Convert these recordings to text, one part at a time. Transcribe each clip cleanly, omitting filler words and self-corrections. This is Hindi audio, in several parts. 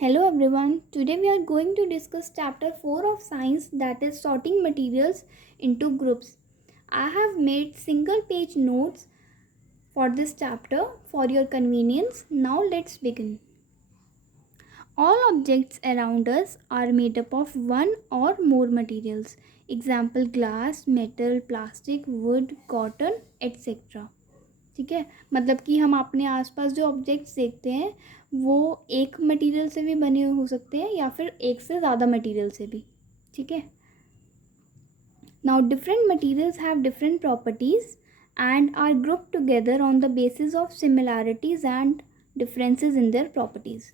Hello everyone, today we are going to discuss chapter 4 of science, that is sorting materials into groups. I have made single page notes for this chapter for your convenience. Now let's begin. All objects around us are made up of one or more materials. Example glass, metal, plastic, wood, cotton, etc. ठीक है, मतलब कि हम अपने आसपास जो ऑब्जेक्ट्स देखते हैं वो एक मटेरियल से भी बने हो सकते हैं या फिर एक से ज़्यादा मटेरियल से भी. ठीक है. Now different materials have different properties and are group together on the basis of similarities and differences in their properties.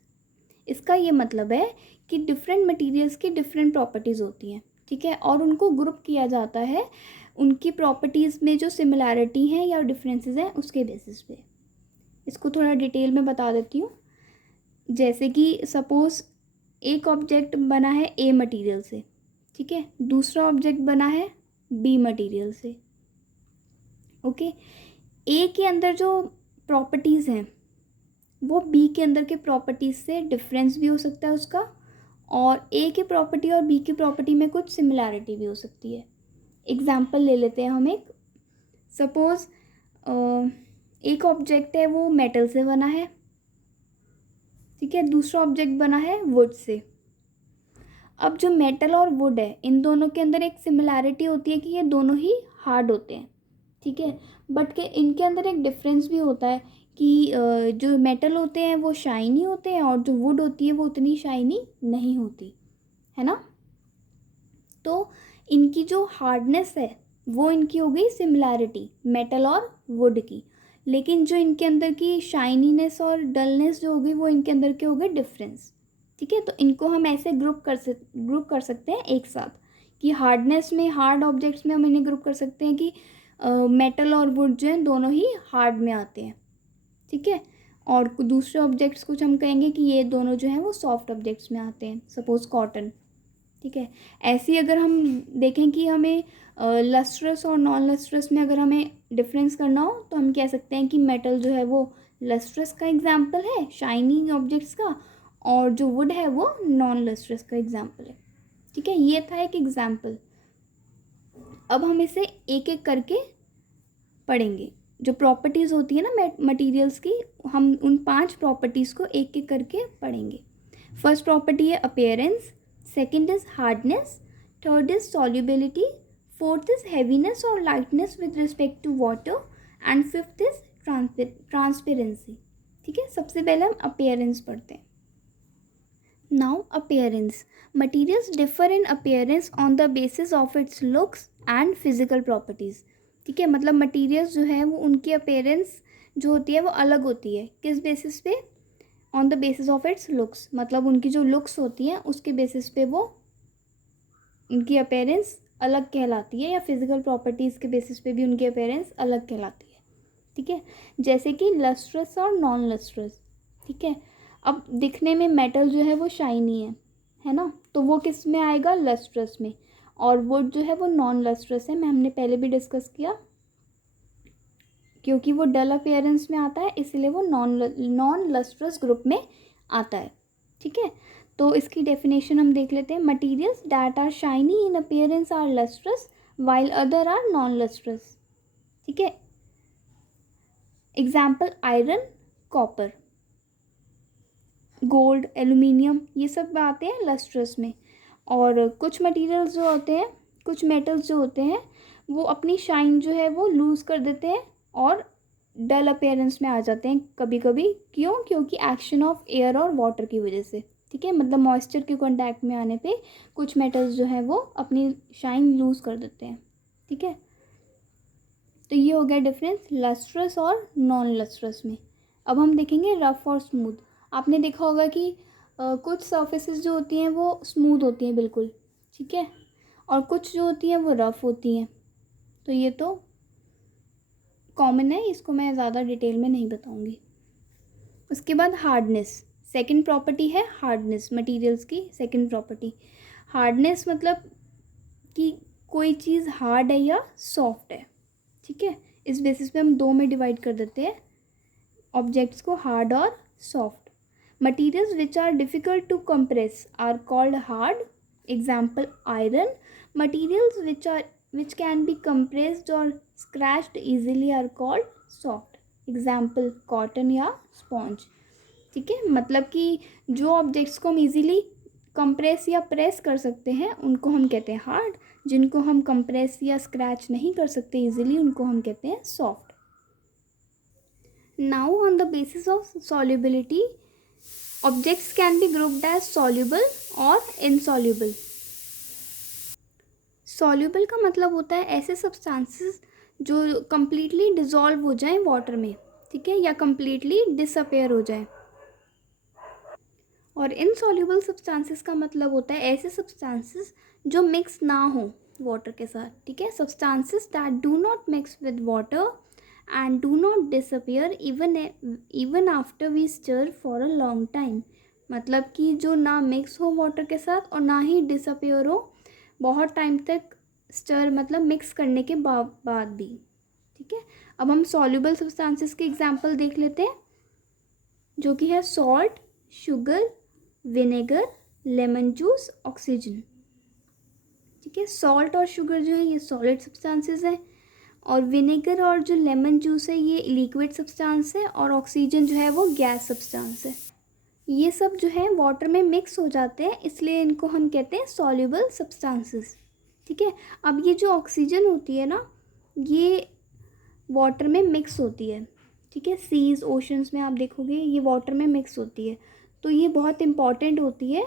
इसका ये मतलब है कि डिफरेंट मटेरियल्स की डिफरेंट प्रॉपर्टीज़ होती हैं. ठीक है, और उनको ग्रुप किया जाता है उनकी प्रॉपर्टीज़ में जो सिमिलैरिटी हैं या डिफरेंसेस हैं उसके बेसिस पे. इसको थोड़ा डिटेल में बता देती हूँ. जैसे कि सपोज़ एक ऑब्जेक्ट बना है ए मटेरियल से, ठीक है, दूसरा ऑब्जेक्ट बना है बी मटेरियल से. ओके, ए के अंदर जो प्रॉपर्टीज़ हैं वो बी के अंदर के प्रॉपर्टीज़ से डिफरेंस भी हो सकता है उसका, और ए की प्रॉपर्टी और बी की प्रॉपर्टी में कुछ सिमिलैरिटी भी हो सकती है. एग्जाम्पल ले लेते हैं हम एक. सपोज़ एक ऑब्जेक्ट है वो मेटल से बना है, ठीक है, दूसरा ऑब्जेक्ट बना है वुड से. अब जो मेटल और वुड है इन दोनों के अंदर एक सिमिलैरिटी होती है कि ये दोनों ही हार्ड होते हैं. ठीक है, बट के इनके अंदर एक डिफरेंस भी होता है कि जो मेटल होते हैं वो शाइनी होते हैं और जो वुड होती है वो उतनी शाइनी नहीं होती है ना. तो इनकी जो हार्डनेस है वो इनकी हो गई सिमिलैरिटी मेटल और वुड की, लेकिन जो इनके अंदर की शाइनीनेस और डलनेस जो होगी वो इनके अंदर के हो गए डिफरेंस. ठीक है, तो इनको हम ऐसे ग्रुप कर सकते हैं एक साथ कि हार्डनेस में, हार्ड ऑब्जेक्ट्स में हम इन्हें ग्रुप कर सकते हैं कि मेटल और वुड जो हैं दोनों ही हार्ड में आते हैं. ठीक है, और दूसरे ऑब्जेक्ट्स कुछ हम कहेंगे कि ये दोनों जो हैं वो सॉफ्ट ऑब्जेक्ट्स में आते हैं, सपोज़ कॉटन. ठीक है, ऐसे ही अगर हम देखें कि हमें लस्ट्रस और नॉन लस्ट्रस में अगर हमें डिफरेंस करना हो तो हम कह सकते हैं कि मेटल जो है वो लस्ट्रस का एग्जाम्पल है, शाइनिंग ऑब्जेक्ट्स का, और जो वुड है वो नॉन लस्ट्रस का एग्जाम्पल है. ठीक है, ये था एक एग्जाम्पल. अब हम इसे एक एक करके पढ़ेंगे. जो प्रॉपर्टीज़ होती है ना मटेरियल्स की, हम उन 5 प्रॉपर्टीज़ को एक एक करके पढ़ेंगे. फर्स्ट प्रॉपर्टी है appearance, second is hardness, third is solubility, fourth is heaviness और lightness with respect to water, and fifth is transparency. ठीक है, सबसे पहले हम अपीयरेंस पढ़ते हैं. Now appearance. Materials differ in appearance on the basis of its looks and physical properties. ठीक है, मतलब मटीरियल्स जो है वो उनकी अपीयरेंस जो होती है वो अलग होती है. किस बेसिस पे? On the basis of its looks, मतलब उनकी जो लुक्स होती हैं उसके बेसिस पे वो उनकी अपीयरेंस अलग कहलाती है, या फिजिकल प्रॉपर्टीज़ के बेसिस पे भी उनकी अपीयरेंस अलग कहलाती है. ठीक है, जैसे कि लस्ट्रस और नॉन लस्ट्रस. ठीक है, अब दिखने में मेटल जो है वो शाइनी है ना, तो वो किस में आएगा? लस्ट्रस में. और वुड जो है वो नॉन लस्ट्रस है, हमने पहले भी डिस्कस किया, क्योंकि वो डल अपीयरेंस में आता है इसलिए वो नॉन लस्ट्रस ग्रुप में आता है. ठीक है, तो इसकी डेफिनेशन हम देख लेते हैं. Materials that are shiny in appearance are lustrous while other are non lustrous. ठीक है, example iron, copper, gold, aluminium, ये सब आते हैं लस्ट्रस में. और कुछ मटेरियल्स जो होते हैं, कुछ मेटल्स जो होते हैं वो अपनी शाइन जो है वो लूज़ कर देते हैं और डल अपीयरेंस में आ जाते हैं कभी कभी. क्यों? क्योंकि एक्शन ऑफ एयर और वाटर की वजह से. ठीक है, मतलब मॉइस्चर के कांटेक्ट में आने पे कुछ मेटल्स जो है वो अपनी शाइन लूज़ कर देते हैं. ठीक है, तो ये हो गया डिफरेंस लस्ट्रस और नॉन लस्ट्रस में. अब हम देखेंगे रफ़ और स्मूथ. आपने देखा होगा कि कुछ सर्फेसेस जो होती हैं वो स्मूथ होती हैं बिल्कुल, ठीक है, और कुछ जो होती हैं वो रफ़ होती हैं. तो ये तो कॉमन है, इसको मैं ज़्यादा डिटेल में नहीं बताऊंगी. उसके बाद हार्डनेस. सेकंड प्रॉपर्टी है हार्डनेस, मटेरियल्स की सेकंड प्रॉपर्टी. हार्डनेस मतलब कि कोई चीज़ हार्ड है या सॉफ्ट है. ठीक है, इस बेसिस पे हम 2 में डिवाइड कर देते हैं ऑब्जेक्ट्स को, हार्ड और soft. Materials which are difficult to compress are called hard. Example, iron. Materials which can be compressed or scratched easily are called soft. Example, cotton या sponge. ठीक है, मतलब कि जो ऑब्जेक्ट्स को हम इजीली कंप्रेस या प्रेस कर सकते हैं उनको हम कहते हैं हार्ड, जिनको हम कंप्रेस या स्क्रैच नहीं कर सकते इजीली उनको हम कहते हैं soft. Now on the basis of solubility, objects can be grouped as soluble और इनसॉल्युबल. सॉल्युबल का मतलब होता है ऐसे सब्सटेंसेस जो कम्प्लीटली डिज़ोल्व हो जाएं वाटर में, ठीक है, या कम्प्लीटली डिसअपेयर हो जाए. और इनसॉल्युबल सब्सटेंसेस का मतलब होता है ऐसे सब्सटेंसेस जो मिक्स ना हो वाटर के साथ, ठीक है. Substances that do not mix with water and do not disappear even after we stir for a long time. मतलब कि जो ना मिक्स हो वाटर के साथ और ना ही डिसअपियर हो बहुत टाइम तक, स्टर मतलब मिक्स करने के बाद भी, ठीक है. अब हम सॉल्युबल सब्सटेंसेस के एग्जांपल देख लेते हैं, जो कि है salt, sugar, vinegar, lemon juice, oxygen. ठीक है, सॉल्ट और शुगर जो है ये सॉलिड सब्सटेंसेस हैं, और विनेगर और जो लेमन जूस है ये लिक्विड सब्सटेंस है, और ऑक्सीजन जो है वो गैस सब्सटेंस है. ये सब जो है वाटर में मिक्स हो जाते हैं, इसलिए इनको हम कहते हैं सॉल्युबल सब्सटेंसेस. ठीक है. अब ये जो ऑक्सीजन होती है ना, ये वाटर में मिक्स होती है, ठीक है. सीज, ओशंस में आप देखोगे ये वाटर में मिक्स होती है, तो ये बहुत इम्पॉर्टेंट होती है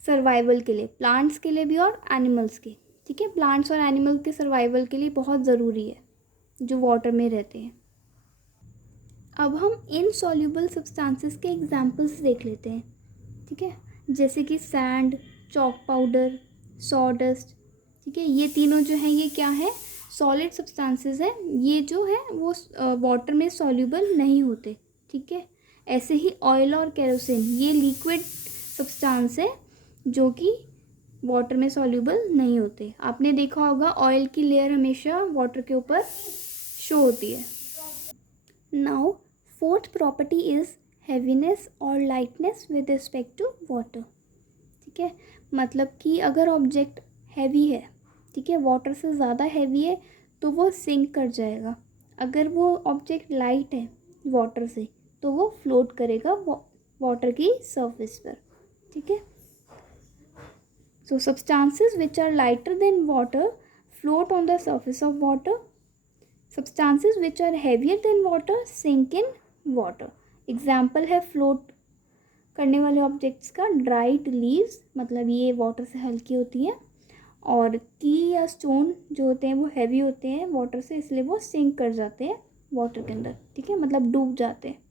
सर्वाइवल के लिए, प्लांट्स के लिए भी और एनिमल्स के. ठीक है, प्लांट्स और एनिमल्स के सर्वाइवल के लिए बहुत ज़रूरी है जो वाटर में रहते हैं. अब हम इनसॉल्युबल सब्सटेंसेस के एग्जांपल्स देख लेते हैं. ठीक है, जैसे कि सैंड, चॉक पाउडर, सॉडस्ट. ठीक है, ये तीनों जो है ये क्या है, सॉलिड सब्सटेंसेस हैं. ये जो है वो वाटर में सॉल्युबल नहीं होते. ठीक है. ऐसे ही ऑयल और केरोसिन, ये लिक्विड सब्सटेंस है जो कि वाटर में सॉल्युबल नहीं होते. आपने देखा होगा ऑयल की लेयर हमेशा वाटर के ऊपर शो होती है. Now fourth property is heaviness और lightness with respect to water. ठीक है, मतलब कि अगर ऑब्जेक्ट हैवी है, ठीक है, वाटर से ज़्यादा हैवी है, तो वो सिंक कर जाएगा. अगर वो ऑब्जेक्ट लाइट है वाटर से, तो वो फ्लोट करेगा वाटर की सरफेस पर. ठीक है. So substances which are lighter than water float on the surface of water. Substances which are heavier than water sink in water. Example है फ्लोट करने वाले ऑब्जेक्ट्स का, ड्राइड लीव्स, मतलब ये वाटर से हल्की होती है, और की या स्टोन जो होते हैं वो हैवी होते हैं वाटर से, इसलिए वो सिंक कर जाते हैं वाटर के अंदर. ठीक है, मतलब डूब जाते हैं.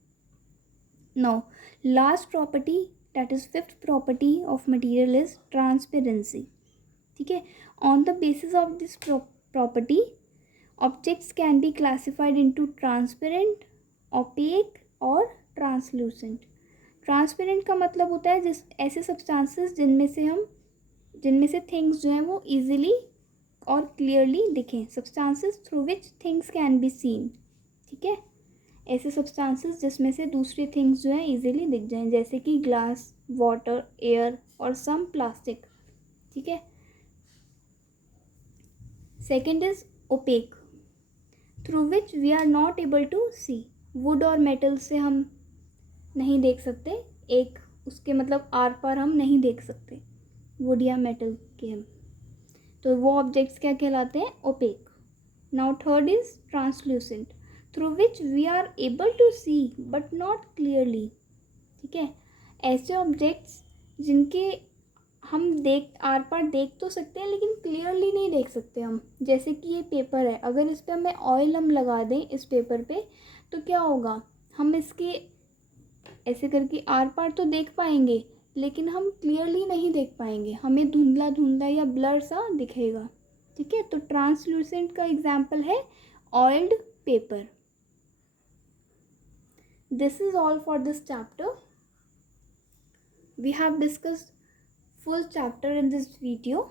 Now last property, that is fifth property of material is transparency. ठीक है, on the basis of this property objects can be classified into transparent, opaque और ट्रांसलूसेंट. ट्रांसपेरेंट का मतलब होता है जिस ऐसे सब्सटेंसेस जिनमें से थिंग्स जो हैं वो इजीली और क्लियरली दिखें. Substances through which things can be seen. ठीक है, ऐसे सब्सटेंसेस जिसमें से दूसरी थिंग्स जो हैं इजीली दिख जाएं, जैसे कि ग्लास, वाटर, एयर और सम प्लास्टिक. ठीक है. Second is opaque, through which we are not able to see. Wood और मेटल से हम नहीं देख सकते, एक उसके मतलब आर पार हम नहीं देख सकते वुड या मेटल के हम, तो वो ऑब्जेक्ट्स क्या कहलाते हैं, opaque. Now third is translucent, through which we are able to see but not clearly. ठीक है, ऐसे ऑब्जेक्ट्स जिनके हम आर पार देख तो सकते हैं लेकिन क्लियरली नहीं देख सकते हम. जैसे कि ये पेपर है, अगर इस पर हमें ऑयल हम लगा दें इस पेपर पे, तो क्या होगा, हम इसके ऐसे करके आर पार तो देख पाएंगे लेकिन हम क्लियरली नहीं देख पाएंगे, हमें धुंधला धुंधला या ब्लर सा दिखेगा. ठीक है, तो ट्रांसलूसेंट का एग्जाम्पल है oiled paper. This is all for this chapter. We have discussed full chapter in this video.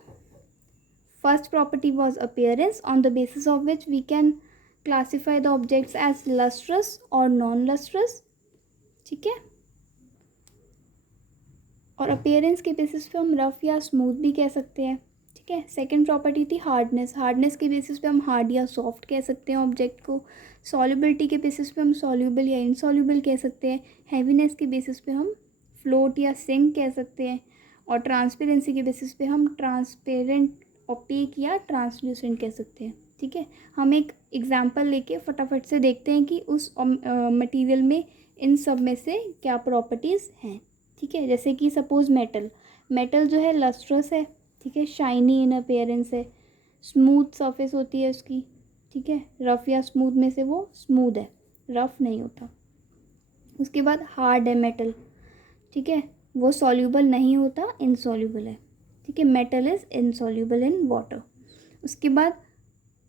First property was appearance, on the basis of which we can classify the objects as lustrous or non-lustrous. ठीक है. और अपीयरेंस के बेसिस पे हम रफ़ या स्मूथ भी कह सकते हैं। ठीक है। सेकंड प्रॉपर्टी थी हार्डनेस। हार्डनेस के बेसिस पे हम हार्ड या सॉफ्ट कह सकते हैं ऑब्जेक्ट को। सॉल्युबिलिटी के बेसिस पे हम सॉल्युबल या इनसॉल्युबल कह सकते हैं। हैवीनेस के बेसिस पे हम फ्लोट या सिंक कह सकते हैं। और ट्रांसपेरेंसी के बेसिस पे हम ट्रांसपेरेंट, ओपेक या ट्रांसल्यूसेंट कह सकते हैं। ठीक है। हम एक एग्जांपल लेके फटाफट से देखते हैं कि उस मटेरियल में इन सब में से क्या प्रॉपर्टीज़ हैं। ठीक है। जैसे कि सपोज़ मेटल जो है लस्ट्रस है। ठीक है। शाइनी इन अपीयरेंस है। स्मूथ सरफेस होती है उसकी। ठीक है। रफ़ या स्मूथ में से वो स्मूथ है, रफ़ नहीं होता। उसके बाद हार्ड है मेटल। ठीक है। वो सॉल्यूबल नहीं होता, इनसॉल्यूबल है। ठीक है। Metal is insoluble in water. उसके बाद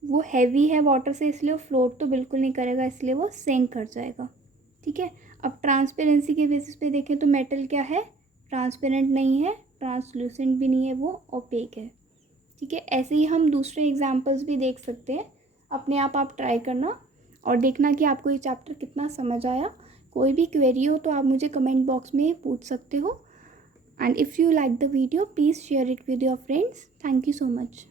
वो हैवी है वाटर से, इसलिए वो फ्लोट तो बिल्कुल नहीं करेगा, इसलिए वो सिंक कर जाएगा। ठीक है। अब ट्रांसपेरेंसी के बेसिस पे देखें तो मेटल क्या है, ट्रांसपेरेंट नहीं है, ट्रांसलूसेंट भी नहीं है, वो ओपेक है। ठीक है। ऐसे ही हम दूसरे एग्जांपल्स भी देख सकते हैं। अपने आप ट्राई करना और देखना कि आपको ये चैप्टर कितना समझ आया। कोई भी क्वेरी हो तो आप मुझे कमेंट बॉक्स में पूछ सकते हो। And if you like the video please share it with your friends. Thank you so much.